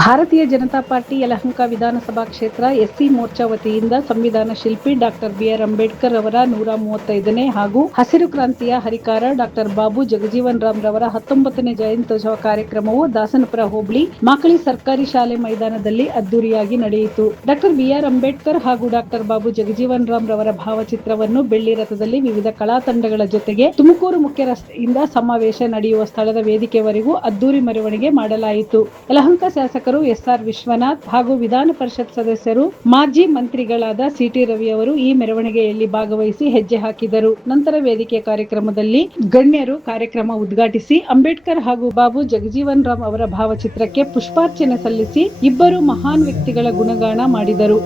ಭಾರತೀಯ ಜನತಾ ಪಾರ್ಟಿ ಯಲಹಂಕ ವಿಧಾನಸಭಾ ಕ್ಷೇತ್ರ ಎಸ್ಸಿ ಮೋರ್ಚಾ ವತಿಯಿಂದ ಸಂವಿಧಾನ ಶಿಲ್ಪಿ ಡಾಕ್ಟರ್ ಬಿಆರ್ ಅಂಬೇಡ್ಕರ್ ಅವರ 135ನೇ ಹಾಗೂ ಹಸಿರು ಕ್ರಾಂತಿಯ ಹರಿಕಾರ ಡಾಕ್ಟರ್ ಬಾಬು ಜಗಜೀವನ್ ರಾಮ್ ರವರ 19ನೇ ಜಯಂತ್ಯೋತ್ಸವ ಕಾರ್ಯಕ್ರಮವು ದಾಸನಪುರ ಹೋಬಳಿ ಮಾಕಳಿ ಸರ್ಕಾರಿ ಶಾಲೆ ಮೈದಾನದಲ್ಲಿ ಅದ್ದೂರಿಯಾಗಿ ನಡೆಯಿತು. ಡಾಕ್ಟರ್ ಬಿಆರ್ ಅಂಬೇಡ್ಕರ್ ಹಾಗೂ ಡಾಕ್ಟರ್ ಬಾಬು ಜಗಜೀವನ್ ರಾಮ್ ರವರ ಭಾವಚಿತ್ರವನ್ನು ಬೆಳ್ಳಿ ರಥದಲ್ಲಿ ವಿವಿಧ ಕಲಾ ತಂಡಗಳ ಜೊತೆಗೆ ತುಮಕೂರು ಮುಖ್ಯ ರಸ್ತೆಯಿಂದ ಸಮಾವೇಶ ನಡೆಯುವ ಸ್ಥಳದ ವೇದಿಕೆವರೆಗೂ ಅದ್ದೂರಿ ಮೆರವಣಿಗೆ ಮಾಡಲಾಯಿತು. ಯಲಹಂಕ ಶಾಸಕರು ಎಸ್ಆರ್ ವಿಶ್ವನಾಥ್ ಹಾಗೂ ವಿಧಾನ ಪರಿಷತ್ ಸದಸ್ಯರು ಮಾಜಿ ಮಂತ್ರಿಗಳಾದ ಸಿಟಿ ರವಿ ಅವರು ಈ ಮೆರವಣಿಗೆಯಲ್ಲಿ ಭಾಗವಹಿಸಿ ಹೆಜ್ಜೆ ಹಾಕಿದರು. ನಂತರ ವೇದಿಕೆ ಕಾರ್ಯಕ್ರಮದಲ್ಲಿ ಗಣ್ಯರು ಕಾರ್ಯಕ್ರಮ ಉದ್ಘಾಟಿಸಿ ಅಂಬೇಡ್ಕರ್ ಹಾಗೂ ಬಾಬು ಜಗಜೀವನ್ ರಾಮ್ ಅವರ ಭಾವಚಿತ್ರಕ್ಕೆ ಪುಷ್ಪಾರ್ಚನೆ ಸಲ್ಲಿಸಿ ಇಬ್ಬರು ಮಹಾನ್ ವ್ಯಕ್ತಿಗಳ ಗುಣಗಾನ ಮಾಡಿದರು.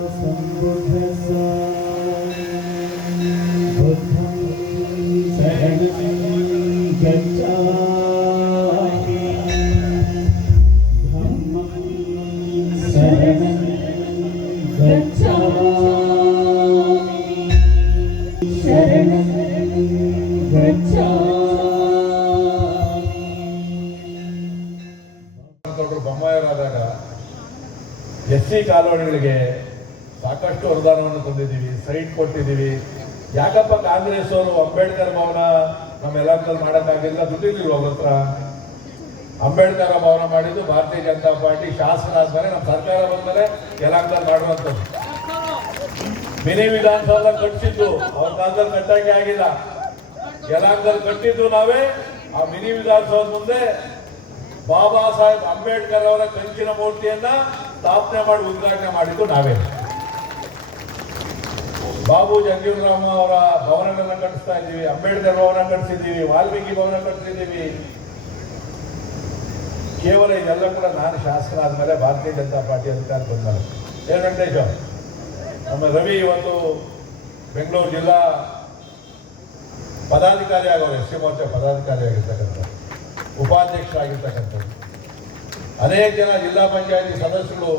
ಬೊಮ್ಮಾಯರಾದಾಗ ಎಸ್ಸಿ ಕಾಲೋನಿಗಳಿಗೆ ಸಾಕಷ್ಟು ಅನುದಾನವನ್ನು ತಂದಿದ್ದೀವಿ, ಸೈಟ್ ಕೊಟ್ಟಿದ್ದೀವಿ. ಯಾಕಪ್ಪ ಕಾಂಗ್ರೆಸ್ ಅವರು ಅಂಬೇಡ್ಕರ್ ಭವನ ನಮ್ಮ ಯಲಹಂಕದಲ್ಲಿ ಮಾಡೋಕ್ಕಾಗಿಲ್ಲ? ದುಡ್ಡಿದ್ದೀವಿ ಅವ್ರ ಹತ್ರ. ಅಂಬೇಡ್ಕರ್ ಭವನ ಮಾಡಿದ್ದು ಭಾರತೀಯ ಜನತಾ ಪಾರ್ಟಿ ಶಾಸನ ಆದ್ಮೇಲೆ ನಮ್ಮ ಸರ್ಕಾರ ಬಂದಮೇಲೆ ಯಲಹಂಕದಲ್ಲಿ ಮಾಡುವಂಥದ್ದು. ಮಿನಿ ವಿಧಾನಸೌಧ ಕಟ್ಟಿಸಿದ್ದು ಅವ್ರ ಕಾಲದಲ್ಲಿ ಕಟ್ಟಂಗೆ ಆಗಿಲ್ಲ. ಯಲಹಂಕದಲ್ಲಿ ಕಟ್ಟಿದ್ದು ನಾವೇ. ಆ ಮಿನಿ ವಿಧಾನಸೌಧ ಮುಂದೆ ಬಾಬಾ ಸಾಹೇಬ್ ಅಂಬೇಡ್ಕರ್ ಅವರ ಕಂಚಿನ ಮೂರ್ತಿಯನ್ನ ಸ್ಥಾಪನೆ ಮಾಡಿ ಉದ್ಘಾಟನೆ ಮಾಡಿದ್ದು ನಾವೇ. ಬಾಬು ಜಗಜೀವನ್ ರಾಮ್ ಅವರ ಭವನಗಳನ್ನ ಕಟ್ಟಿಸ್ತಾ ಇದ್ದೀವಿ, ಅಂಬೇಡ್ಕರ್ ಭವನ ಕಟ್ಟಿಸಿದ್ದೀವಿ, ವಾಲ್ಮೀಕಿ ಭವನ ಕಟ್ಟಿಸಿದ್ದೀವಿ. ಕೇವಲ ಇದೆಲ್ಲ ಕೂಡ ನಾನು ಶಾಸಕರಾದ್ಮೇಲೆ ಭಾರತೀಯ ಜನತಾ ಪಾರ್ಟಿ ಅಧಿಕಾರ ಬಂದರು. ಏನು ವೆಂಕಟೇಶ, ನಮ್ಮ ರವಿ ಇವತ್ತು ಬೆಂಗಳೂರು ಜಿಲ್ಲಾ ಪದಾಧಿಕಾರಿ ಆಗೋರು, ಎಸ್ಸಿ ಮೋರ್ಚಾ ಪದಾಧಿಕಾರಿ ಆಗಿರ್ತಕ್ಕಂಥದ್ದು, ಉಪಾಧ್ಯಕ್ಷರಾಗಿರ್ತಕ್ಕಂಥದ್ದು. ಅನೇಕ ಜನ ಜಿಲ್ಲಾ ಪಂಚಾಯತಿ ಸದಸ್ಯರು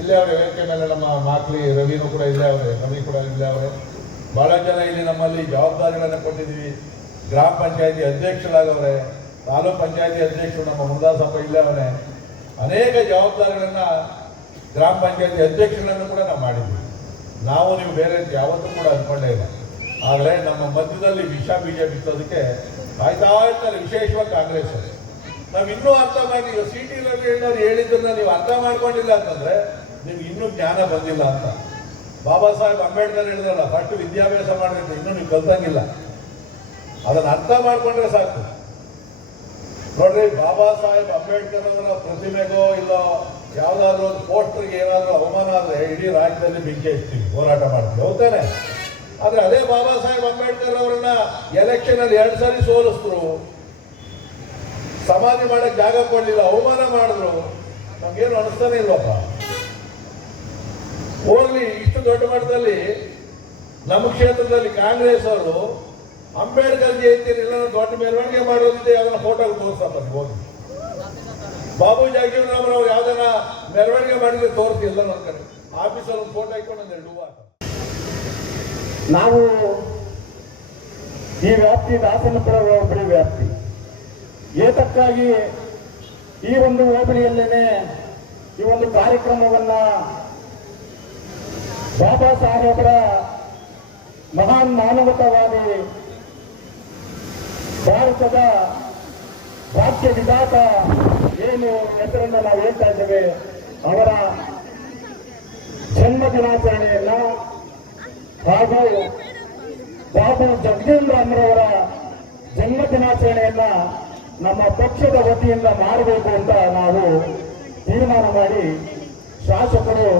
ಇಲ್ಲೇ ಅವರೇ. ವೇದಿಕೆ ಮೇಲೆ ನಮ್ಮ ಮಾಕ್ಲಿ ರವಿನೂ ಕೂಡ ಇಲ್ಲೇ ಅವರೇ, ರವಿ ಕೂಡ ಇಲ್ಲೇ ಅವರೇ. ಭಾಳ ಜನ ಇಲ್ಲಿ ನಮ್ಮಲ್ಲಿ ಜವಾಬ್ದಾರಿಗಳನ್ನು ಕೊಟ್ಟಿದ್ದೀವಿ. ಗ್ರಾಮ ಪಂಚಾಯತಿ ಅಧ್ಯಕ್ಷರಾಗವ್ರೆ, ತಾಲೂಕ್ ಪಂಚಾಯತಿ ಅಧ್ಯಕ್ಷರು ನಮ್ಮ ಮುರುದಾಸಪ್ಪ ಇಲ್ಲೇ ಅವರೇ. ಅನೇಕ ಜವಾಬ್ದಾರಿಗಳನ್ನು ಗ್ರಾಮ ಪಂಚಾಯತಿ ಅಧ್ಯಕ್ಷರನ್ನು ಕೂಡ ನಾವು ಮಾಡಿದ್ವಿ. ನಾವು ನೀವು ಬೇರೆ ಯಾವತ್ತೂ ಕೂಡ ಅಂದ್ಕೊಂಡೇ ಇಲ್ಲ. ಆದರೆ ನಮ್ಮ ಮಧ್ಯದಲ್ಲಿ ವಿಷ ಬೀಜ ಬಿತ್ತೋದಕ್ಕೆ ಕಾಯ್ತಾ ಇರ್ತಾರೆ, ವಿಶೇಷವಾಗಿ ಕಾಂಗ್ರೆಸ್ ಅವರು. ನಾವು ಇನ್ನೂ ಅರ್ಥ ಮಾಡಿಲ್ಲ. ಸಿಟಿ ರವಿ ಹೇಳಿದ್ದನ್ನ ನೀವು ಅರ್ಥ ಮಾಡ್ಕೊಂಡಿಲ್ಲ ಅಂತಂದ್ರೆ ನಿಮ್ಗೆ ಇನ್ನೂ ಜ್ಞಾನ ಬಂದಿಲ್ಲ ಅಂತ. ಬಾಬಾ ಸಾಹೇಬ್ ಅಂಬೇಡ್ಕರ್ ಹೇಳಿದ್ರಲ್ಲ, ಫಸ್ಟ್ ವಿದ್ಯಾಭ್ಯಾಸ ಮಾಡಬೇಕು, ಇನ್ನೂ ನೀವು ಕಲ್ತಂಗಿಲ್ಲ. ಅದನ್ನು ಅರ್ಥ ಮಾಡ್ಕೊಂಡ್ರೆ ಸಾಕು. ನೋಡ್ರಿ, ಬಾಬಾ ಸಾಹೇಬ್ ಅಂಬೇಡ್ಕರ್ ಅವರ ಪ್ರತಿಮೆಗೋ ಇಲ್ಲ ಯಾವ್ದಾದ್ರು ಒಂದು ಪೋಸ್ಟರ್ಗೆ ಏನಾದರೂ ಅವಮಾನ ಆದರೆ ಇಡೀ ರಾಜ್ಯದಲ್ಲಿ ಬೆಂಕಿ ಹಚ್ತೀವಿ, ಹೋರಾಟ ಮಾಡ್ತೀವಿ, ಹೌದಾನೆ? ಆದ್ರೆ ಅದೇ ಬಾಬಾ ಸಾಹೇಬ್ ಅಂಬೇಡ್ಕರ್ ಅವರನ್ನ ಎಲೆಕ್ಷನ್ ಅಲ್ಲಿ 2 ಸಾರಿ ಸೋಲಿಸಿದ್ರು, ಸಮಾಧಿ ಮಾಡಕ್ ಜಾಗ ಕೊಡ್ಲಿಲ್ಲ, ಅವಮಾನ ಮಾಡಿದ್ರು. ನಮ್ಗೇನು ಅನಿಸ್ತಾನೆ ಇಲ್ವಪ್ಪ. ಹೋಗ್ಲಿ, ಇಷ್ಟು ದೊಡ್ಡ ಮಟ್ಟದಲ್ಲಿ ನಮ್ಮ ಕ್ಷೇತ್ರದಲ್ಲಿ ಕಾಂಗ್ರೆಸ್ ಅವರು ಅಂಬೇಡ್ಕರ್ ಜಯಂತಿ ದೊಡ್ಡ ಮೆರವಣಿಗೆ ಮಾಡೋದಿದೆ, ಅದನ್ನ ಫೋಟೋ ತೋರಿಸಪ್ಪ ಹೋಗಿ. ಬಾಬು ಜಗಜೀವನ್ ರಾಮ್ ಅವ್ರು ಯಾವ್ದನ್ನ ಮೆರವಣಿಗೆ ಮಾಡಿದ್ರೆ ತೋರಿಸಿ, ಎಲ್ಲ ನನ್ನ ಕಡೆ ಆಫೀಸಲ್ಲಿ ಒಂದು ಫೋಟೋ ಇಟ್ಕೊಂಡು ಒಂದು 2 ವಾರ. ನಾವು ಈ ವ್ಯಾಪ್ತಿ ದಾಸನಪುರ ಹೋಬಳಿ ವ್ಯಾಪ್ತಿ. ಏತಕ್ಕಾಗಿ ಈ ಒಂದು ಹೋಬಳಿಯಲ್ಲೇನೆ ಈ ಒಂದು ಕಾರ್ಯಕ್ರಮವನ್ನ ಬಾಬಾ ಸಾಹೇಬರ ಮಹಾನ್ ಮಾನವತಾವಾದಿ, ಭಾರತದ ರಾಜ್ಯ ವಿಧಾತ ಏನು ಹೆಸರನ್ನು ನಾವು ಹೇಳ್ತಾ ಇದ್ದೇವೆ, ಅವರ ಜನ್ಮ ದಿನಾಚರಣೆಯನ್ನ ಹಾಗೂ ಬಾಬು ಜಗಜೀವನ್ ರಾಮ್ರವರ ಜನ್ಮ ದಿನಾಚರಣೆಯನ್ನ ನಮ್ಮ ಪಕ್ಷದ ವತಿಯಿಂದ ಮಾಡಬೇಕು ಅಂತ ನಾವು ತೀರ್ಮಾನ ಮಾಡಿ ಶಾಸಕರು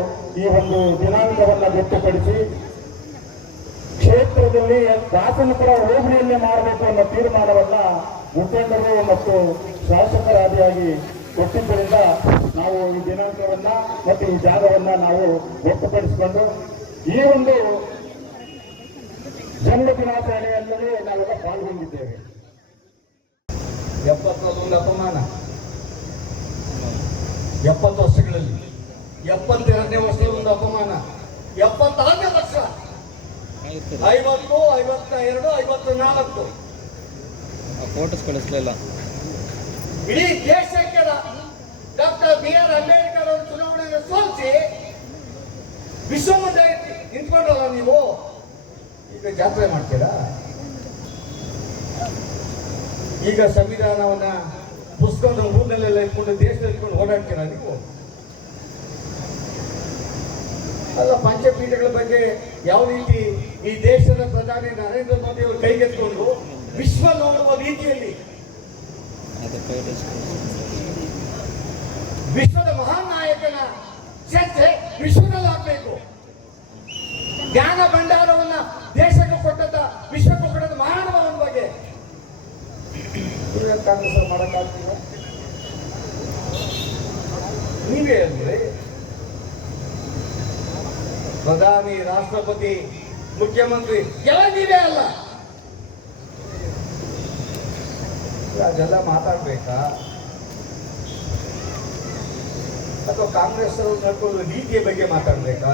ಈ ಒಂದು ದಿನಾಂಕವನ್ನು ಗೊತ್ತುಪಡಿಸಿ ಕ್ಷೇತ್ರದಲ್ಲಿ ದಾಸನಪುರ ಹೋಬಳಿಯಲ್ಲೇ ಮಾಡಬೇಕು ಅನ್ನೋ ತೀರ್ಮಾನವನ್ನ ಮುಖಂಡರು ಮತ್ತು ಶಾಸಕರಾದಿಯಾಗಿ ಕೊಟ್ಟಿದ್ದರಿಂದ ನಾವು ಈ ದಿನಾಂಕವನ್ನ ಮತ್ತು ಈ ಜಾಗವನ್ನ ನಾವು ಗೊತ್ತುಪಡಿಸಿಕೊಂಡು ಈ ಒಂದು ಜನ್ಮ ದಿನಾಚರಣೆಯಲ್ಲಿ ನಾವೆಲ್ಲ ಪಾಲ್ಗೊಂಡಿದ್ದೇವೆ. 71 ಅಪಮಾನ 70 ವರ್ಷಗಳಲ್ಲಿ, 72ನೇ ವರ್ಷದಲ್ಲಿ ಒಂದು ಅಪಮಾನ, 76ನೇ ವರ್ಷ 50, 52, 54 ಫೋಟೋಸ್ ಕಳಿಸ್ಲಿಲ್ಲ. ಇಡೀ ದೇಶಕ್ಕೆ ಡಾಕ್ಟರ್ ಬಿ ಆರ್ ಅಂಬೇಡ್ಕರ್ ಅವರು ಚುನಾವಣೆಯನ್ನು ಸೋಲಿಸಿ ವಿಶ್ವ ಮುಂದೆ ನಿಂತ್ಕೊಂಡಲ್ಲ ನೀವು, ಈಗ ಜಾತ್ರೆ ಮಾಡ್ತೀರಾ? ಈಗ ಸಂವಿಧಾನವನ್ನ ಪುಸ್ತಕದ ಊರಿನಲ್ಲೆಲ್ಲ ಇಟ್ಕೊಂಡು ದೇಶದಲ್ಲಿ ಇಟ್ಕೊಂಡು ಓಡಾಡ್ತೀರಾ ನೀವು? ಅಲ್ಲ, ಪಂಚಪೀಠಗಳ ಬಗ್ಗೆ ಯಾವ ರೀತಿ ಈ ದೇಶದ ಪ್ರಧಾನಿ ನರೇಂದ್ರ ಮೋದಿ ಅವರು ಕೈಗೆತ್ತಿಕೊಂಡು ವಿಶ್ವ ನೋಡುವ ರೀತಿಯಲ್ಲಿ ವಿಶ್ವದ ಮಹಾನ್ ನಾಯಕನ ಚರ್ಚೆ ವಿಶ್ವದಲ್ಲಿ ಆಗ್ಬೇಕು. ಜ್ಞಾನ ಭಂಡಾರವನ್ನ ದೇಶಕ್ಕೆ ಕೊಟ್ಟದ ವಿಶ್ವಕ್ಕೆ ಕೊಟ್ಟದ ಮಾನವನ ಬಗ್ಗೆ ಕಾಂಗ್ರೆಸ್ ಮಾಡಕ್ಕಾಗ್ತೀವ? ನೀವೇ ಅಂದ್ರೆ ಪ್ರಧಾನಿ, ರಾಷ್ಟ್ರಪತಿ, ಮುಖ್ಯಮಂತ್ರಿ ಎಲ್ಲ ನೀವೇ ಅಲ್ಲ. ಅದೆಲ್ಲ ಮಾತಾಡ್ಬೇಕಾ? ಅಥವಾ ಕಾಂಗ್ರೆಸ್ ಅವರು ನಡ್ಕೊಳ್ಳುವ ನೀತಿಯ ಬಗ್ಗೆ ಮಾತಾಡ್ಬೇಕಾ?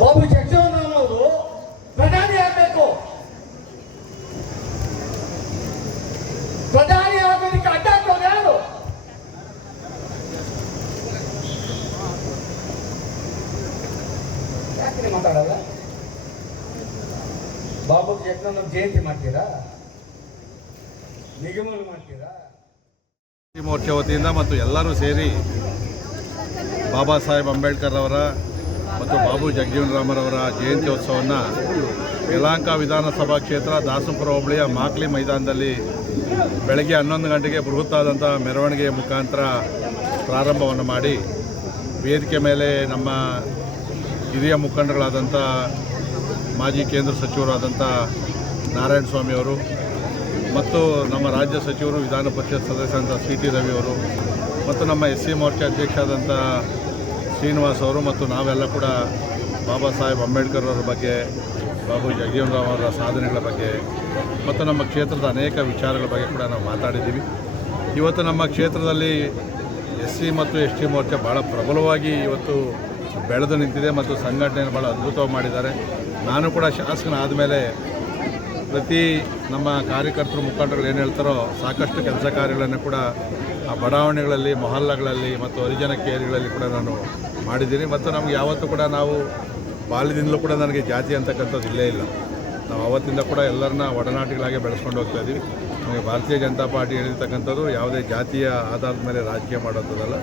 ಬಾಬು ಜಗಜೀವನ್ ರಾಮ್ ಅವರು ಪ್ರಧಾನಿ ಆಗ್ಬೇಕು, ಪ್ರಧಾನಿ ಆಗೋದಕ್ಕೆ ಅಡ್ಡ ಹಾಕೋದು ಯಾರು? ಯಾಕೆ ಮಾತಾಡಲ್ಲ? ಬಾಬು ಜಗಜೀವನ್ ಜಯಂತಿ ಮಾಡ್ತೀರಾ? ನಿಗಮನ ಮಾಡ್ತೀರಾ? ಮೋರ್ಚಾ ವತಿಯಿಂದ ಮತ್ತು ಎಲ್ಲರೂ ಸೇರಿ ಬಾಬಾ ಸಾಹೇಬ್ ಅಂಬೇಡ್ಕರ್ ಅವರ ಮತ್ತು ಬಾಬು ಜಗಜೀವನ್ ರಾಮರವರ ಜಯಂತ್ಯೋತ್ಸವವನ್ನು ಯಲಹಂಕ ವಿಧಾನಸಭಾ ಕ್ಷೇತ್ರ ದಾಸನಪುರ ಹೋಬಳಿಯ ಮಾಕ್ಲಿ ಮೈದಾನದಲ್ಲಿ ಬೆಳಗ್ಗೆ 11 ಗಂಟೆಗೆ ಬೃಹತ್ತಾದಂಥ ಮೆರವಣಿಗೆಯ ಮುಖಾಂತರ ಪ್ರಾರಂಭವನ್ನು ಮಾಡಿ ವೇದಿಕೆ ಮೇಲೆ ನಮ್ಮ ಹಿರಿಯ ಮುಖಂಡಗಳಾದಂಥ ಮಾಜಿ ಕೇಂದ್ರ ಸಚಿವರಾದಂಥ ನಾರಾಯಣ ಸ್ವಾಮಿಯವರು ಮತ್ತು ನಮ್ಮ ರಾಜ್ಯ ಸಚಿವರು ವಿಧಾನ ಪರಿಷತ್ ಸದಸ್ಯರಾದಂಥ CT ರವಿಯವರು ಮತ್ತು ನಮ್ಮ SC ಮೋರ್ಚಾ ಅಧ್ಯಕ್ಷ ಆದಂಥ ಶ್ರೀನಿವಾಸ್ ಅವರು ಮತ್ತು ನಾವೆಲ್ಲ ಕೂಡ ಬಾಬಾ ಸಾಹೇಬ್ ಅಂಬೇಡ್ಕರ್ ಅವರ ಬಗ್ಗೆ, ಬಾಬು ಜಗಜೀವನ್ ರಾಮ್ ಅವರ ಸಾಧನೆಗಳ ಬಗ್ಗೆ ಮತ್ತು ನಮ್ಮ ಕ್ಷೇತ್ರದ ಅನೇಕ ವಿಚಾರಗಳ ಬಗ್ಗೆ ಕೂಡ ನಾವು ಮಾತಾಡಿದ್ದೀವಿ. ಇವತ್ತು ನಮ್ಮ ಕ್ಷೇತ್ರದಲ್ಲಿ SC ಮತ್ತು ST ಮೋರ್ಚಾ ಭಾಳ ಪ್ರಬಲವಾಗಿ ಇವತ್ತು ಬೆಳೆದು ನಿಂತಿದೆ ಮತ್ತು ಸಂಘಟನೆಯನ್ನು ಭಾಳ ಅದ್ಭುತವಾಗಿ ಮಾಡಿದ್ದಾರೆ. ನಾನು ಕೂಡ ಶಾಸಕನಾದ ಮೇಲೆ ಪ್ರತಿ ನಮ್ಮ ಕಾರ್ಯಕರ್ತರು ಮುಖಂಡರು ಏನು ಹೇಳ್ತಾರೋ ಸಾಕಷ್ಟು ಕೆಲಸ ಕಾರ್ಯಗಳನ್ನು ಕೂಡ ಆ ಬಡಾವಣೆಗಳಲ್ಲಿ, ಮೊಹಲ್ಲಾಗಳಲ್ಲಿ ಮತ್ತು ಹರಿಜನ ಕೇರಿಗಳಲ್ಲಿ ಕೂಡ ನಾನು ಮಾಡಿದ್ದೀನಿ. ಮತ್ತು ನಮಗೆ ಯಾವತ್ತೂ ಕೂಡ ನಾವು ಬಾಲ್ಯದಿಂದಲೂ ಕೂಡ ನನಗೆ ಜಾತಿ ಅಂತಕ್ಕಂಥದ್ದು ಇಲ್ಲೇ ಇಲ್ಲ. ನಾವು ಆವತ್ತಿಂದ ಕೂಡ ಎಲ್ಲರನ್ನ ಒಡನಾಟಿಗಳಾಗಿ ಬೆಳೆಸ್ಕೊಂಡು ಹೋಗ್ತಾ ಇದ್ದೀವಿ. ನಮಗೆ ಭಾರತೀಯ ಜನತಾ ಪಾರ್ಟಿ ಹೇಳಿರ್ತಕ್ಕಂಥದ್ದು ಯಾವುದೇ ಜಾತಿಯ ಆಧಾರದ ಮೇಲೆ ರಾಜಕೀಯ ಮಾಡೋದಲ್ಲ,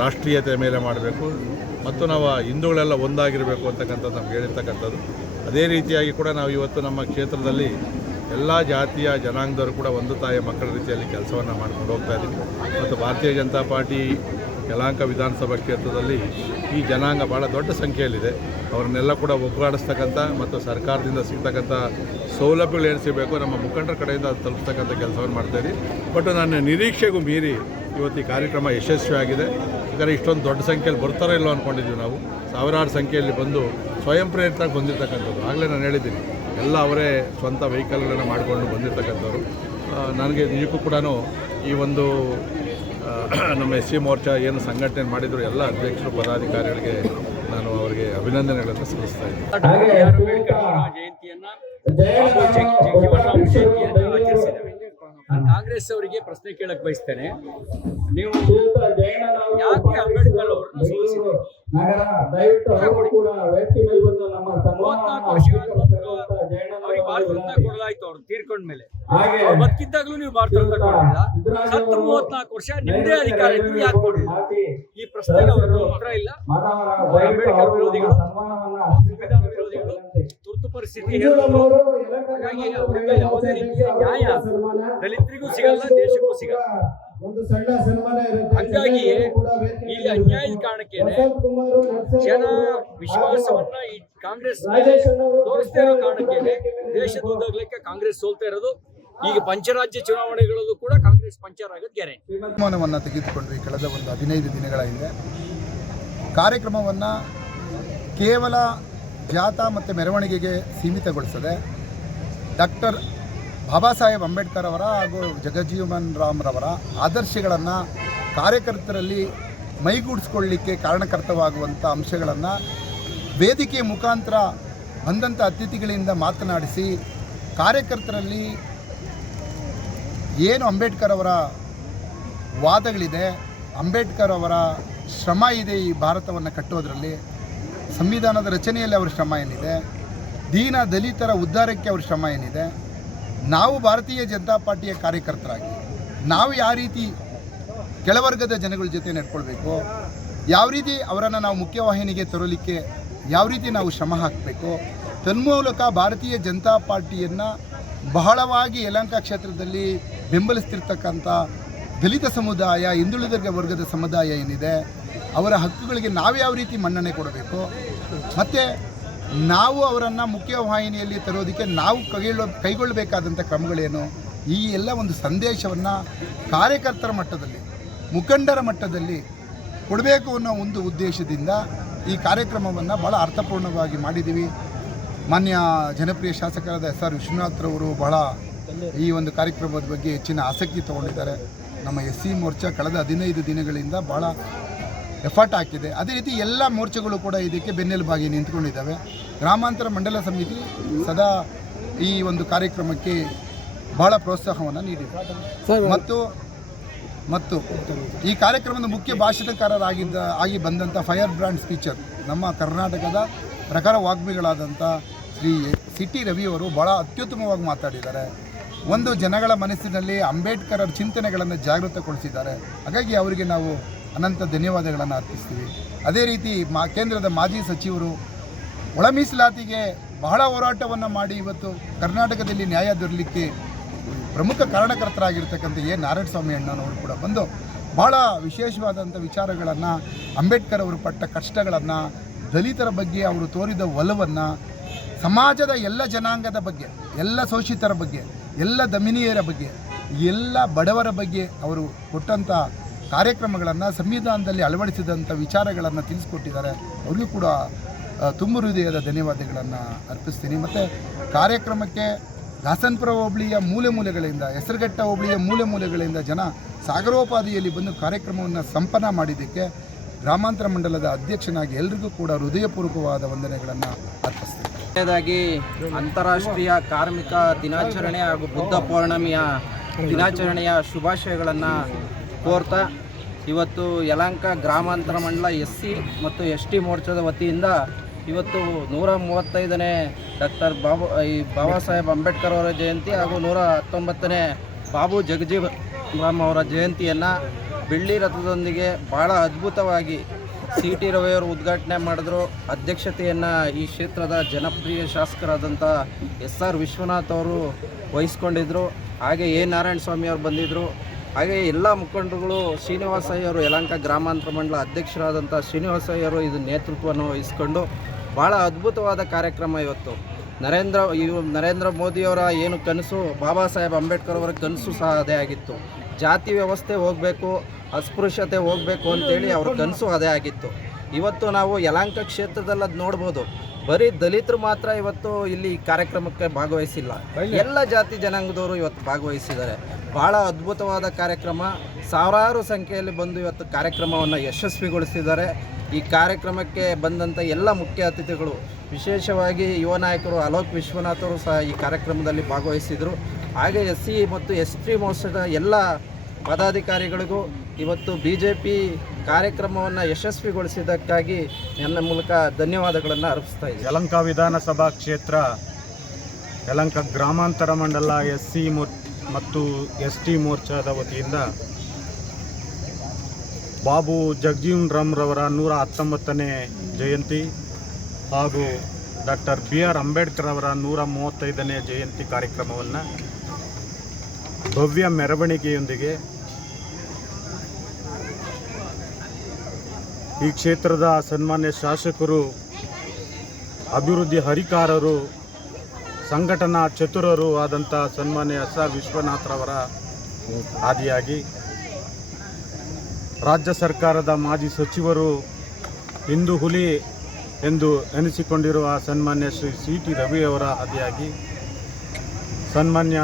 ರಾಷ್ಟ್ರೀಯತೆ ಮೇಲೆ ಮಾಡಬೇಕು ಮತ್ತು ನಾವು ಹಿಂದೂಗಳೆಲ್ಲ ಒಂದಾಗಿರಬೇಕು ಅಂತಕ್ಕಂಥದ್ದು ನಮ್ಗೆ ಹೇಳಿರ್ತಕ್ಕಂಥದ್ದು. ಅದೇ ರೀತಿಯಾಗಿ ಕೂಡ ನಾವು ಇವತ್ತು ನಮ್ಮ ಕ್ಷೇತ್ರದಲ್ಲಿ ಎಲ್ಲ ಜಾತಿಯ ಜನಾಂಗದವರು ಕೂಡ ಒಂದು ತಾಯಿಯ ಮಕ್ಕಳ ರೀತಿಯಲ್ಲಿ ಕೆಲಸವನ್ನು ಮಾಡ್ಕೊಂಡು ಹೋಗ್ತಾ ಇದ್ದೀವಿ. ಮತ್ತು ಭಾರತೀಯ ಜನತಾ ಪಾರ್ಟಿ ಯಲಹಂಕ ವಿಧಾನಸಭಾ ಕ್ಷೇತ್ರದಲ್ಲಿ ಈ ಜನಾಂಗ ಭಾಳ ದೊಡ್ಡ ಸಂಖ್ಯೆಯಲ್ಲಿದೆ. ಅವ್ರನ್ನೆಲ್ಲ ಕೂಡ ಒಗ್ಗೂಡಿಸ್ತಕ್ಕಂಥ ಮತ್ತು ಸರ್ಕಾರದಿಂದ ಸಿಗ್ತಕ್ಕಂಥ ಸೌಲಭ್ಯಗಳು ಏನು ಸಿಗಬೇಕು ನಮ್ಮ ಮುಖಂಡರ ಕಡೆಯಿಂದ ಅದು ತಲುಪಿಸ್ತಕ್ಕಂಥ ಕೆಲಸವನ್ನು ಮಾಡ್ತಾಯಿದ್ದೀವಿ. ಬಟ್ ನನ್ನ ನಿರೀಕ್ಷೆಗೂ ಮೀರಿ ಇವತ್ತು ಈ ಕಾರ್ಯಕ್ರಮ ಯಶಸ್ವಿಯಾಗಿದೆ. ಯಾಕಂದರೆ ಇಷ್ಟೊಂದು ದೊಡ್ಡ ಸಂಖ್ಯೆಯಲ್ಲಿ ಬರ್ತಾರೋ ಇಲ್ಲೋ ಅಂದ್ಕೊಂಡಿದ್ವಿ ನಾವು. ಸಾವಿರಾರು ಸಂಖ್ಯೆಯಲ್ಲಿ ಬಂದು ಸ್ವಯಂ ಪ್ರೇರಿತರಾಗಿ ಬಂದಿರತಕ್ಕಂಥದ್ದು. ಆಗಲೇ ನಾನು ಹೇಳಿದ್ದೀನಿ, ಎಲ್ಲ ಅವರೇ ಸ್ವಂತ ವೆಹಿಕಲ್ಗಳನ್ನು ಮಾಡಿಕೊಂಡು ಬಂದಿರತಕ್ಕಂಥವ್ರು. ನನಗೆ ನಿಜಕ್ಕೂ ಕೂಡ ಈ ಒಂದು ನಮ್ಮ SC ಮೋರ್ಚಾ ಏನು ಸಂಘಟನೆ ಮಾಡಿದ್ರು ಎಲ್ಲ ಅಧ್ಯಕ್ಷರು ಪದಾಧಿಕಾರಿಗಳಿಗೆ ನಾನು ಅವರಿಗೆ ಅಭಿನಂದನೆಗಳನ್ನು ಸಲ್ಲಿಸ್ತಾ ಇದ್ದೀನಿ. ಕಾಂಗ್ರೆಸ್ ಅವರಿಗೆ ಪ್ರಶ್ನೆ ಕೇಳಕ್ ಬಯಸ್ತೇನೆ. ನೀವು ಯಾಕೆ ಅಂಬೇಡ್ಕರ್ ಅವರನ್ನು ಸೋಲಿಸಿದ್ರು? 34 ಅವ್ರಿಗೆ ಭಾರತ ರತ್ನ ಕೊಡಲಾಯ್ತು. ಅವ್ರು ತೀರ್ಕೊಂಡ ಮೇಲೆ ಬದುಕಿದ್ದಾಗಲೂ ನೀವು ಭಾರತ ರತ್ನ ಕೊಡಲಿಲ್ಲ. 34 ವರ್ಷ ನಿಮ್ಮದೇ ಅಧಿಕಾರ ಇದ್ರು ಯಾಕೆ ಕೊಡಲಿಲ್ಲ? ಈ ಪ್ರಶ್ನೆಗೆ ಅವರ ಉತ್ತರ ಇಲ್ಲ. ಅಂಬೇಡ್ಕರ್ ವಿರೋಧಿಗಳು, ಸಂವಿಧಾನ ವಿರೋಧಿಗಳು, ತುರ್ತು ಪರಿಸ್ಥಿತಿ ಹಾಗಾಗಿ ಅವರಿಂದ ಯಾವುದೇ ರೀತಿಯ ನ್ಯಾಯ ದಲಿತರಿಗೂ ಸಿಗಲ್ಲ, ದೇಶಕ್ಕೂ ಸಿಗಲ್ಲ. ಹಂಗಾಗಿ ಈ ಅನ್ಯಾಯದ ಕಾರಣಕ್ಕೆ ಜನ ವಿಶ್ವಾಸವನ್ನ ಈ ಕಾಂಗ್ರೆಸ್ ತೋರಿಸ್ತಾ ಇರೋ ಕಾರಣಕ್ಕೆ ದೇಶದ ಉದ್ದಗಲಕ್ಕೆ ಕಾಂಗ್ರೆಸ್ ಸೋಲ್ತಾ ಇರೋದು. ಈಗ ಪಂಚರಾಜ್ಯ ಚುನಾವಣೆಗಳಲ್ಲೂ ಕೂಡ ಕಾಂಗ್ರೆಸ್ ಪಂಚರ್ ಆಗೋದು ಗ್ಯಾರಂಟಿ. ತೀರ್ಮಾನವನ್ನು ತೆಗೆದುಕೊಂಡ್ವಿ ಕಳೆದ ಒಂದು 15 ದಿನಗಳ ಹಿಂದೆ. ಕಾರ್ಯಕ್ರಮವನ್ನು ಕೇವಲ ಜಾಥಾ ಮತ್ತು ಮೆರವಣಿಗೆಗೆ ಸೀಮಿತಗೊಳಿಸದೆ ಡಾಕ್ಟರ್ ಬಾಬಾ ಸಾಹೇಬ್ ಅಂಬೇಡ್ಕರ್ ಅವರ ಹಾಗೂ ಜಗಜೀವನ್ ರಾಮ್ರವರ ಆದರ್ಶಗಳನ್ನು ಕಾರ್ಯಕರ್ತರಲ್ಲಿ ಮೈಗೂಡಿಸ್ಕೊಳ್ಳಿಕ್ಕೆ ಕಾರಣಕರ್ತವಾಗುವಂಥ ಅಂಶಗಳನ್ನು ವೇದಿಕೆಯ ಮುಖಾಂತರ ಬಂದಂಥ ಅತಿಥಿಗಳಿಂದ ಮಾತನಾಡಿಸಿ ಕಾರ್ಯಕರ್ತರಲ್ಲಿ ಏನು ಅಂಬೇಡ್ಕರ್ ಅವರ ವಾದಗಳಿದೆ ಅಂಬೇಡ್ಕರ್ ಅವರ ಶ್ರಮ ಇದೆ ಈ ಭಾರತವನ್ನು ಕಟ್ಟೋದರಲ್ಲಿ. ಸಂವಿಧಾನದ ರಚನೆಯಲ್ಲಿ ಅವರ ಶ್ರಮ ಏನಿದೆ, ದೀನ ದಲಿತರ ಉದ್ಧಾರಕ್ಕೆ ಅವ್ರ ಶ್ರಮ ಏನಿದೆ, ನಾವು ಭಾರತೀಯ ಜನತಾ ಪಾರ್ಟಿಯ ಕಾರ್ಯಕರ್ತರಾಗಿ ನಾವು ಯಾವ ರೀತಿ ಕೆಳವರ್ಗದ ಜನಗಳ ಜೊತೆ ನಡ್ಕೊಳ್ಬೇಕು, ಯಾವ ರೀತಿ ಅವರನ್ನು ನಾವು ಮುಖ್ಯವಾಹಿನಿಗೆ ತರಲಿಕ್ಕೆ ಯಾವ ರೀತಿ ನಾವು ಶ್ರಮ ಹಾಕಬೇಕು, ತನ್ಮೂಲಕ ಭಾರತೀಯ ಜನತಾ ಪಾರ್ಟಿಯನ್ನು ಬಹಳವಾಗಿ ಯಲಹಂಕ ಕ್ಷೇತ್ರದಲ್ಲಿ ಬೆಂಬಲಿಸ್ತಿರ್ತಕ್ಕಂಥ ದಲಿತ ಸಮುದಾಯ, ಹಿಂದುಳಿದ ವರ್ಗದ ಸಮುದಾಯ ಏನಿದೆ, ಅವರ ಹಕ್ಕುಗಳಿಗೆ ನಾವು ಯಾವ ರೀತಿ ಮನ್ನಣೆ ಕೊಡಬೇಕು, ಮತ್ತು ನಾವು ಅವರನ್ನು ಮುಖ್ಯವಾಹಿನಿಯಲ್ಲಿ ತರೋದಕ್ಕೆ ನಾವು ಕೈಗೊಳ್ಳಬೇಕಾದಂಥ ಕ್ರಮಗಳೇನು, ಈ ಎಲ್ಲ ಒಂದು ಸಂದೇಶವನ್ನು ಕಾರ್ಯಕರ್ತರ ಮಟ್ಟದಲ್ಲಿ, ಮುಖಂಡರ ಮಟ್ಟದಲ್ಲಿ ಕೊಡಬೇಕು ಅನ್ನೋ ಒಂದು ಉದ್ದೇಶದಿಂದ ಈ ಕಾರ್ಯಕ್ರಮವನ್ನು ಭಾಳ ಅರ್ಥಪೂರ್ಣವಾಗಿ ಮಾಡಿದ್ದೀವಿ. ಮಾನ್ಯ ಜನಪ್ರಿಯ ಶಾಸಕರಾದ SR ವಿಶ್ವನಾಥ್ರವರು ಬಹಳ ಈ ಒಂದು ಕಾರ್ಯಕ್ರಮದ ಬಗ್ಗೆ ಹೆಚ್ಚಿನ ಆಸಕ್ತಿ ತಗೊಂಡಿದ್ದಾರೆ. ನಮ್ಮ SC ಮೋರ್ಚಾ ಕಳೆದ 15 ದಿನಗಳಿಂದ ಭಾಳ ಎಫರ್ಟ್ ಹಾಕಿದೆ. ಅದೇ ರೀತಿ ಎಲ್ಲ ಮೋರ್ಚಾಗಳು ಕೂಡ ಇದಕ್ಕೆ ಬೆನ್ನೆಲುಬಾಗಿ ನಿಂತ್ಕೊಂಡಿದ್ದಾವೆ. ಗ್ರಾಮಾಂತರ ಮಂಡಲ ಸಮಿತಿ ಸದಾ ಈ ಒಂದು ಕಾರ್ಯಕ್ರಮಕ್ಕೆ ಬಹಳ ಪ್ರೋತ್ಸಾಹವನ್ನು ನೀಡಿದೆ. ಮತ್ತು ಈ ಕಾರ್ಯಕ್ರಮದ ಮುಖ್ಯ ಭಾಷಣಕಾರರಾಗಿ ಬಂದಂಥ ಫೈರ್ ಬ್ರ್ಯಾಂಡ್ ಸ್ಪೀಚರ್ ನಮ್ಮ ಕರ್ನಾಟಕದ ಪ್ರಖರ ವಾಗ್ಮಿಗಳಾದಂಥ ಶ್ರೀ CT ರವಿಯವರು ಭಾಳ ಅತ್ಯುತ್ತಮವಾಗಿ ಮಾತಾಡಿದ್ದಾರೆ. ಒಂದು ಜನಗಳ ಮನಸ್ಸಿನಲ್ಲಿ ಅಂಬೇಡ್ಕರ್ ಚಿಂತನೆಗಳನ್ನು ಜಾಗೃತಗೊಳಿಸಿದ್ದಾರೆ. ಹಾಗಾಗಿ ಅವರಿಗೆ ನಾವು ಅನಂತ ಧನ್ಯವಾದಗಳನ್ನು ಅರ್ಪಿಸ್ತೀವಿ. ಅದೇ ರೀತಿ ಕೇಂದ್ರದ ಮಾಜಿ ಸಚಿವರು ಒಳ ಮೀಸಲಾತಿಗೆ ಬಹಳ ಹೋರಾಟವನ್ನು ಮಾಡಿ ಇವತ್ತು ಕರ್ನಾಟಕದಲ್ಲಿ ನ್ಯಾಯ ದೊರಲಿಕ್ಕೆ ಪ್ರಮುಖ ಕಾರಣಕರ್ತರಾಗಿರ್ತಕ್ಕಂಥ ನಾರಾಯಣಸ್ವಾಮಿ ಅಣ್ಣನವರು ಕೂಡ ಬಂದು ಭಾಳ ವಿಶೇಷವಾದಂಥ ವಿಚಾರಗಳನ್ನು, ಅಂಬೇಡ್ಕರ್ ಅವರು ಪಟ್ಟ ಕಷ್ಟಗಳನ್ನು, ದಲಿತರ ಬಗ್ಗೆ ಅವರು ತೋರಿದ ಒಲವನ್ನು, ಸಮಾಜದ ಎಲ್ಲ ಜನಾಂಗದ ಬಗ್ಗೆ, ಎಲ್ಲ ಶೋಷಿತರ ಬಗ್ಗೆ, ಎಲ್ಲ ದಮಿನಿಯರ ಬಗ್ಗೆ, ಎಲ್ಲ ಬಡವರ ಬಗ್ಗೆ ಅವರು ಕೊಟ್ಟಂಥ ಕಾರ್ಯಕ್ರಮಗಳನ್ನು, ಸಂವಿಧಾನದಲ್ಲಿ ಅಳವಡಿಸಿದಂಥ ವಿಚಾರಗಳನ್ನು ತಿಳಿಸ್ಕೊಟ್ಟಿದ್ದಾರೆ. ಅವ್ರಿಗೂ ಕೂಡ ತುಂಬ ಹೃದಯದ ಧನ್ಯವಾದಗಳನ್ನು ಅರ್ಪಿಸ್ತೀನಿ. ಮತ್ತು ಕಾರ್ಯಕ್ರಮಕ್ಕೆ ದಾಸನಪುರ ಹೋಬಳಿಯ ಮೂಲೆಗಳಿಂದ, ಹೆಸರುಘಟ್ಟ ಹೋಬಳಿಯ ಮೂಲೆಗಳಿಂದ ಜನ ಸಾಗರೋಪಾದಿಯಲ್ಲಿ ಬಂದು ಕಾರ್ಯಕ್ರಮವನ್ನು ಸಂಪನ್ನ ಮಾಡಿದ್ದಕ್ಕೆ ಗ್ರಾಮಾಂತರ ಮಂಡಲದ ಅಧ್ಯಕ್ಷನಾಗಿ ಎಲ್ರಿಗೂ ಕೂಡ ಹೃದಯಪೂರ್ವಕವಾದ ವಂದನೆಗಳನ್ನು ಅರ್ಪಿಸ್ತೀನಿ. ಕೊನೆಯದಾಗಿ ಅಂತಾರಾಷ್ಟ್ರೀಯ ಕಾರ್ಮಿಕ ದಿನಾಚರಣೆ ಹಾಗೂ ಬುದ್ಧ ಪೌರ್ಣಮಿಯ ದಿನಾಚರಣೆಯ ಶುಭಾಶಯಗಳನ್ನು ಕೋರ್ತಾ, ಇವತ್ತು ಯಲಹಂಕ ಗ್ರಾಮಾಂತರ ಮಂಡಲ SC ಮತ್ತು ST ಮೋರ್ಚಾದ ವತಿಯಿಂದ ಇವತ್ತು 135ನೇ ಡಾಕ್ಟರ್ ಬಾಬಾ ಸಾಹೇಬ್ ಅಂಬೇಡ್ಕರ್ ಅವರ ಜಯಂತಿ ಹಾಗೂ 119ನೇ ಬಾಬು ಜಗಜೀವನ್ ರಾಮ್ ಅವರ ಜಯಂತಿಯನ್ನು ಬೆಳ್ಳಿ ರಥದೊಂದಿಗೆ ಭಾಳ ಅದ್ಭುತವಾಗಿ CT ರವಿಯವರು ಉದ್ಘಾಟನೆ ಮಾಡಿದ್ರು. ಅಧ್ಯಕ್ಷತೆಯನ್ನು ಈ ಕ್ಷೇತ್ರದ ಜನಪ್ರಿಯ ಶಾಸಕರಾದಂಥ SR ವಿಶ್ವನಾಥ್ ಅವರು ವಹಿಸ್ಕೊಂಡಿದ್ದರು. ಹಾಗೆ ನಾರಾಯಣಸ್ವಾಮಿ ಅವರು ಬಂದಿದ್ದರು. ಹಾಗೆ ಎಲ್ಲ ಮುಖಂಡರುಗಳು, ಶ್ರೀನಿವಾಸಯ್ಯವರು ಯಲಹಂಕ ಗ್ರಾಮಾಂತರ ಮಂಡಲ ಅಧ್ಯಕ್ಷರಾದಂಥ ಶ್ರೀನಿವಾಸಯ್ಯವರು ಇದು ನೇತೃತ್ವವನ್ನು ವಹಿಸ್ಕೊಂಡು ಭಾಳ ಅದ್ಭುತವಾದ ಕಾರ್ಯಕ್ರಮ. ಇವತ್ತು ನರೇಂದ್ರ ಮೋದಿಯವರ ಏನು ಕನಸು, ಬಾಬಾ ಸಾಹೇಬ್ ಅಂಬೇಡ್ಕರ್ ಅವರ ಕನಸು ಸಹ ಅದೇ ಆಗಿತ್ತು. ಜಾತಿ ವ್ಯವಸ್ಥೆ ಹೋಗಬೇಕು, ಅಸ್ಪೃಶ್ಯತೆ ಹೋಗಬೇಕು ಅಂತೇಳಿ ಅವ್ರ ಕನಸು ಅದೇ ಆಗಿತ್ತು. ಇವತ್ತು ನಾವು ಯಲಹಂಕ ಕ್ಷೇತ್ರದಲ್ಲಿ ಅದು ನೋಡ್ಬೋದು. ಬರೀ ದಲಿತರು ಮಾತ್ರ ಇವತ್ತು ಇಲ್ಲಿ ಕಾರ್ಯಕ್ರಮಕ್ಕೆ ಭಾಗವಹಿಸಿಲ್ಲ, ಎಲ್ಲ ಜಾತಿ ಜನಾಂಗದವರು ಇವತ್ತು ಭಾಗವಹಿಸಿದ್ದಾರೆ. ಭಾಳ ಅದ್ಭುತವಾದ ಕಾರ್ಯಕ್ರಮ. ಸಾವಿರಾರು ಸಂಖ್ಯೆಯಲ್ಲಿ ಬಂದು ಇವತ್ತು ಕಾರ್ಯಕ್ರಮವನ್ನು ಯಶಸ್ವಿಗೊಳಿಸಿದ್ದಾರೆ. ಈ ಕಾರ್ಯಕ್ರಮಕ್ಕೆ ಬಂದಂಥ ಎಲ್ಲ ಮುಖ್ಯ ಅತಿಥಿಗಳು, ವಿಶೇಷವಾಗಿ ಯುವ ನಾಯಕರು ಅಲೋಕ್ ವಿಶ್ವನಾಥ್ ಅವರು ಸಹ ಈ ಕಾರ್ಯಕ್ರಮದಲ್ಲಿ ಭಾಗವಹಿಸಿದರು. ಹಾಗೆ SC ಮತ್ತು ST ಮೋರ್ಚಾದ ಎಲ್ಲ ಪದಾಧಿಕಾರಿಗಳಿಗೂ ಇವತ್ತು BJP ಕಾರ್ಯಕ್ರಮವನ್ನು ಯಶಸ್ವಿಗೊಳಿಸಿದ್ದಕ್ಕಾಗಿ ನನ್ನ ಮೂಲಕ ಧನ್ಯವಾದಗಳನ್ನು ಅರ್ಪಿಸ್ತಾ ಇದ್ದೀನಿ. ಯಲಹಂಕ ವಿಧಾನಸಭಾ ಕ್ಷೇತ್ರ, ಯಲಹಂಕ ಗ್ರಾಮಾಂತರ ಮಂಡಲ SC ಮತ್ತು ST ಮೋರ್ಚಾದ ವತಿಯಿಂದ ಬಾಬು ಜಗಜೀವನ್ ರಾಮ್ ರವರ 119ನೇ ಜಯಂತಿ ಹಾಗೂ ಡಾಕ್ಟರ್ BR ಅಂಬೇಡ್ಕರ್ ಅವರ 135ನೇ ಜಯಂತಿ ಕಾರ್ಯಕ್ರಮವನ್ನು ಭವ್ಯ ಮೆರವಣಿಗೆಯೊಂದಿಗೆ ಈ ಕ್ಷೇತ್ರದ ಸನ್ಮಾನ್ಯ ಶಾಸಕರು, ಅಭಿವೃದ್ಧಿ ಹರಿಕಾರರು, ಸಂಘಟನಾ ಚತುರರು ಆದಂಥ ಸನ್ಮಾನ್ಯ SR ವಿಶ್ವನಾಥ್ರವರ ಆದಿಯಾಗಿ, ರಾಜ್ಯ ಸರ್ಕಾರದ ಮಾಜಿ ಸಚಿವರು, ಹಿಂದೂ ಹುಲಿ ಎಂದು ಎನಿಸಿಕೊಂಡಿರುವ ಸನ್ಮಾನ್ಯ ಶ್ರೀ CT ರವಿಯವರ ಆದಿಯಾಗಿ, ಸನ್ಮಾನ್ಯ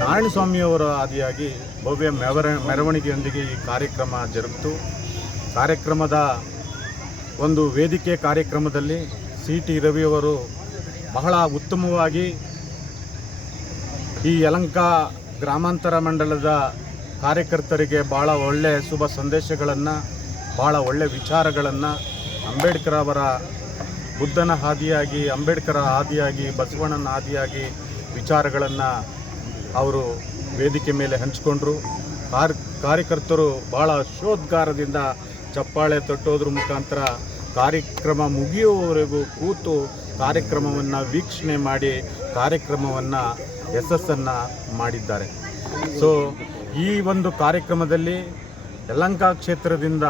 ನಾರಾಯಣಸ್ವಾಮಿಯವರ ಆದಿಯಾಗಿ ಭವ್ಯ ಮೆರವಣಿಗೆಯೊಂದಿಗೆ ಈ ಕಾರ್ಯಕ್ರಮ ಜರುಗಿತು. ಕಾರ್ಯಕ್ರಮದ ಒಂದು ವೇದಿಕೆ ಕಾರ್ಯಕ್ರಮದಲ್ಲಿ CT ರವಿಯವರು ಬಹಳ ಉತ್ತಮವಾಗಿ ಈ ಯಲಹಂಕ ಗ್ರಾಮಾಂತರ ಮಂಡಲದ ಕಾರ್ಯಕರ್ತರಿಗೆ ಭಾಳ ಒಳ್ಳೆಯ ಶುಭ ಸಂದೇಶಗಳನ್ನು, ಭಾಳ ಒಳ್ಳೆಯ ವಿಚಾರಗಳನ್ನು, ಅಂಬೇಡ್ಕರ್ ಅವರ ಬುದ್ಧನ ಹಾದಿಯಾಗಿ, ಅಂಬೇಡ್ಕರ ಹಾದಿಯಾಗಿ, ಬಸವಣ್ಣನ ಹಾದಿಯಾಗಿ ವಿಚಾರಗಳನ್ನು ಅವರು ವೇದಿಕೆ ಮೇಲೆ ಹಂಚಿಕೊಂಡ್ರು. ಕಾರ್ಯಕರ್ತರು ಭಾಳ ಶೋದ್ಗಾರದಿಂದ ಚಪ್ಪಾಳೆ ತಟ್ಟೋದ್ರ ಮುಖಾಂತರ ಕಾರ್ಯಕ್ರಮ ಮುಗಿಯುವವರೆಗೂ ಕೂತು ಕಾರ್ಯಕ್ರಮವನ್ನು ವೀಕ್ಷಣೆ ಮಾಡಿ ಕಾರ್ಯಕ್ರಮವನ್ನು ಯಶಸ್ಸನ್ನು ಮಾಡಿದ್ದಾರೆ. ಸೊ ಈ ಒಂದು ಕಾರ್ಯಕ್ರಮದಲ್ಲಿ ಯಲಹಂಕ ಕ್ಷೇತ್ರದಿಂದ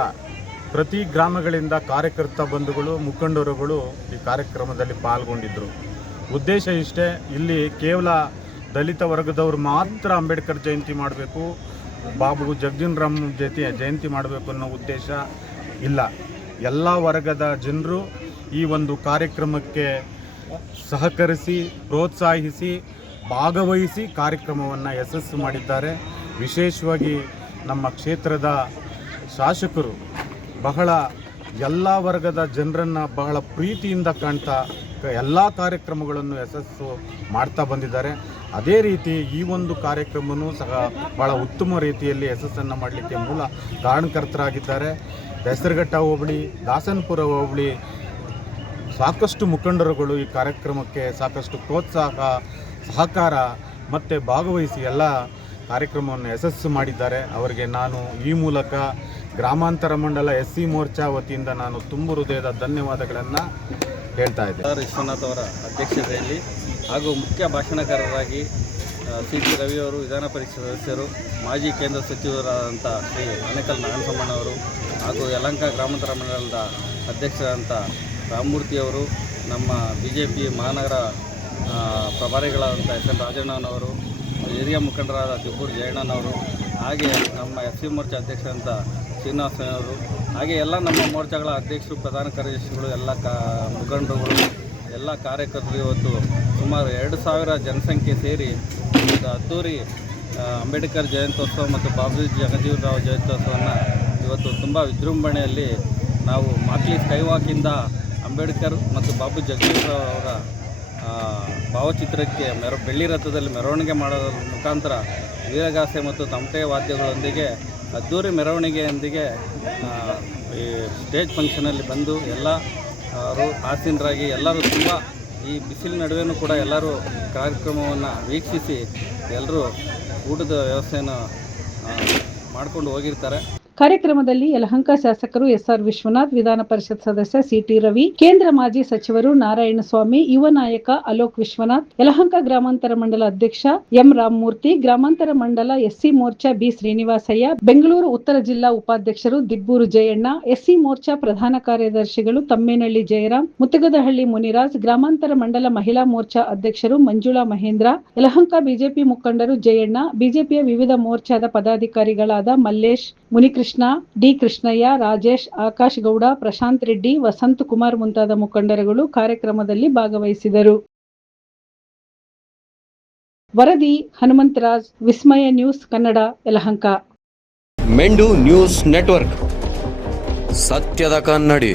ಪ್ರತಿ ಗ್ರಾಮಗಳಿಂದ ಕಾರ್ಯಕರ್ತ ಬಂಧುಗಳು, ಮುಖಂಡರುಗಳು ಈ ಕಾರ್ಯಕ್ರಮದಲ್ಲಿ ಪಾಲ್ಗೊಂಡಿದ್ದರು. ಉದ್ದೇಶ ಇಷ್ಟೇ, ಇಲ್ಲಿ ಕೇವಲ ದಲಿತ ವರ್ಗದವರು ಮಾತ್ರ ಅಂಬೇಡ್ಕರ್ ಜಯಂತಿ ಮಾಡಬೇಕು, ಬಾಬು ಜಗಜೀವನ್ ರಾಮ್ ಜಯಂತಿ ಮಾಡಬೇಕು ಅನ್ನೋ ಉದ್ದೇಶ ಇಲ್ಲ. ಎಲ್ಲ ವರ್ಗದ ಜನರು ಈ ಒಂದು ಕಾರ್ಯಕ್ರಮಕ್ಕೆ ಸಹಕರಿಸಿ, ಪ್ರೋತ್ಸಾಹಿಸಿ, ಭಾಗವಹಿಸಿ ಕಾರ್ಯಕ್ರಮವನ್ನು ಯಶಸ್ಸು ಮಾಡಿದ್ದಾರೆ. ವಿಶೇಷವಾಗಿ ನಮ್ಮ ಕ್ಷೇತ್ರದ ಶಾಸಕರು ಬಹಳ ಎಲ್ಲ ವರ್ಗದ ಜನರನ್ನು ಬಹಳ ಪ್ರೀತಿಯಿಂದ ಕಾಣ್ತಾ ಎಲ್ಲ ಕಾರ್ಯಕ್ರಮಗಳನ್ನು ಯಶಸ್ಸು ಮಾಡ್ತಾ ಬಂದಿದ್ದಾರೆ. ಅದೇ ರೀತಿ ಈ ಒಂದು ಕಾರ್ಯಕ್ರಮವೂ ಸಹ ಭಾಳ ಉತ್ತಮ ರೀತಿಯಲ್ಲಿ ಯಶಸ್ಸನ್ನು ಮಾಡಲಿಕ್ಕೆ ಮೂಲ ಕಾರಣಕರ್ತರಾಗಿದ್ದಾರೆ. ಹೆಸರುಘಟ್ಟ ಹೋಬಳಿ, ದಾಸನಪುರ ಹೋಬಳಿ ಸಾಕಷ್ಟು ಮುಖಂಡರುಗಳು ಈ ಕಾರ್ಯಕ್ರಮಕ್ಕೆ ಸಾಕಷ್ಟು ಪ್ರೋತ್ಸಾಹ, ಸಹಕಾರ ಮತ್ತು ಭಾಗವಹಿಸಿ ಎಲ್ಲ ಕಾರ್ಯಕ್ರಮವನ್ನು ಯಶಸ್ಸು ಮಾಡಿದ್ದಾರೆ. ಅವರಿಗೆ ನಾನು ಈ ಮೂಲಕ ಗ್ರಾಮಾಂತರ ಮಂಡಲ SC ಮೋರ್ಚಾ ವತಿಯಿಂದ ನಾನು ತುಂಬ ಹೃದಯದ ಧನ್ಯವಾದಗಳನ್ನು ಹೇಳ್ತಾ ಇದ್ದೆ. ವಿಶ್ವನಾಥ್ ಅವರ ಅಧ್ಯಕ್ಷತೆಯಲ್ಲಿ ಹಾಗೂ ಮುಖ್ಯ ಭಾಷಣಕಾರರಾಗಿ CT ರವಿಯವರು, ವಿಧಾನ ಪರಿಷತ್ ಸದಸ್ಯರು, ಮಾಜಿ ಕೇಂದ್ರ ಸಚಿವರಾದಂಥ ಶ್ರೀ ಆನೇಕಲ್ ನಾರಾಯಣಸ್ವಾಮಣ್ಣವರು ಹಾಗೂ ಯಲಹಂಕ ಗ್ರಾಮಾಂತರ ಮಂಡಲದ ಅಧ್ಯಕ್ಷರಾದಂಥ ರಾಮಮೂರ್ತಿಯವರು, ನಮ್ಮ BJP ಮಹಾನಗರ ಪ್ರಭಾರಿಗಳಾದಂಥ SN ರಾಜಣ್ಣನವರು, ಹಿರಿಯ ಮುಖಂಡರಾದ ತಿಪ್ಪೂರು ಜಯಣ್ಣನವರು, ಹಾಗೆ ನಮ್ಮ FC ಮೋರ್ಚಾ ಅಧ್ಯಕ್ಷರಂಥ ಶ್ರೀನಿವಾಸನವರು, ಹಾಗೆ ಎಲ್ಲ ನಮ್ಮ ಮೋರ್ಚಾಗಳ ಅಧ್ಯಕ್ಷರು, ಪ್ರಧಾನ ಕಾರ್ಯದರ್ಶಿಗಳು, ಎಲ್ಲ ಮುಖಂಡರುಗಳು, ಎಲ್ಲ ಕಾರ್ಯಕರ್ತರು ಇವತ್ತು ಸುಮಾರು 2000 ಜನಸಂಖ್ಯೆ ಸೇರಿ ಒಂದು ಅದ್ದೂರಿ ಅಂಬೇಡ್ಕರ್ ಜಯಂತ್ಯೋತ್ಸವ ಮತ್ತು ಬಾಬು ಜಗಜೀವನ್ ರಾವ್ ಜಯಂತ್ಯೋತ್ಸವವನ್ನು ಇವತ್ತು ತುಂಬ ವಿಜೃಂಭಣೆಯಲ್ಲಿ ನಾವು ಮಾಕ್ಲಿ ಸ್ಕೈವಾಕಿಂದ ಅಂಬೇಡ್ಕರ್ ಮತ್ತು ಬಾಬು ಜಗಜೀವನ್ ರಾವ್ ಅವರ ಭಾವಚಿತ್ರಕ್ಕೆ ಬೆಳ್ಳಿ ರಥದಲ್ಲಿ ಮೆರವಣಿಗೆ ಮಾಡೋದ್ರ ಮುಖಾಂತರ ವೀರಗಾಸೆ ಮತ್ತು ತಮಟೆ ವಾದ್ಯಗಳೊಂದಿಗೆ ಅದ್ದೂರಿ ಮೆರವಣಿಗೆಯೊಂದಿಗೆ ಈ ಸ್ಟೇಜ್ ಫಂಕ್ಷನಲ್ಲಿ ಬಂದು ಎಲ್ಲರೂ ಆಸೀನರಾಗಿ ಎಲ್ಲರೂ ತುಂಬ ಈ ಬಿಸಿಲಿನ ನಡುವೆಯೂ ಕೂಡ ಎಲ್ಲರೂ ಕಾರ್ಯಕ್ರಮವನ್ನು ವೀಕ್ಷಿಸಿ ಎಲ್ಲರೂ ಊಟದ ವ್ಯವಸ್ಥೆಯನ್ನು ಮಾಡ್ಕೊಂಡು ಹೋಗಿರ್ತಾರೆ. ಕಾರ್ಯಕ್ರಮದಲ್ಲಿ ಯಲಹಂಕ ಶಾಸಕರು SR ವಿಶ್ವನಾಥ್, ವಿಧಾನ ಪರಿಷತ್ ಸದಸ್ಯ CT ರವಿ, ಕೇಂದ್ರ ಮಾಜಿ ಸಚಿವರು ನಾರಾಯಣಸ್ವಾಮಿ, ಯುವ ನಾಯಕ ಅಲೋಕ್ ವಿಶ್ವನಾಥ್, ಯಲಹಂಕ ಗ್ರಾಮಾಂತರ ಮಂಡಲ ಅಧ್ಯಕ್ಷ M ರಾಮಮೂರ್ತಿ, ಗ್ರಾಮಾಂತರ ಮಂಡಲ SC ಮೋರ್ಚಾ B ಶ್ರೀನಿವಾಸಯ್ಯ, ಬೆಂಗಳೂರು ಉತ್ತರ ಜಿಲ್ಲಾ ಉಪಾಧ್ಯಕ್ಷರು ದಿಬ್ಬೂರು ಜಯಣ್ಣ, SC ಮೋರ್ಚಾ ಪ್ರಧಾನ ಕಾರ್ಯದರ್ಶಿಗಳು ತಮ್ಮೇನಹಳ್ಳಿ ಜಯರಾಮ್, ಮುತ್ತಗದಹಳ್ಳಿ ಮುನಿರಾಜ್, ಗ್ರಾಮಾಂತರ ಮಂಡಲ ಮಹಿಳಾ ಮೋರ್ಚಾ ಅಧ್ಯಕ್ಷರು ಮಂಜುಳಾ ಮಹೇಂದ್ರ, ಯಲಹಂಕ BJP ಮುಖಂಡರು ಜಯಣ್ಣ, BJPಯ ವಿವಿಧ ಮೋರ್ಚಾದ ಪದಾಧಿಕಾರಿಗಳಾದ ಮಲ್ಲೇಶ್, ಮುನಿಕೃಷ್ಣ, D ಕೃಷ್ಣಯ್ಯ, ರಾಜೇಶ್, ಆಕಾಶ್ ಗೌಡ, ಪ್ರಶಾಂತ್ ರೆಡ್ಡಿ, ವಸಂತ್ ಕುಮಾರ್ ಮುಂತಾದ ಮುಖಂಡರುಗಳು ಕಾರ್ಯಕ್ರಮದಲ್ಲಿ ಭಾಗವಹಿಸಿದರು. ವರದಿ ಹನುಮಂತರಾಜ್, ವಿಸ್ಮಯ ನ್ಯೂಸ್ ಕನ್ನಡ, ಯಲಹಂಕ. ಮೆಂಡು ನ್ಯೂಸ್ ನೆಟ್ವರ್ಕ್, ಸತ್ಯದ ಕನ್ನಡಿ.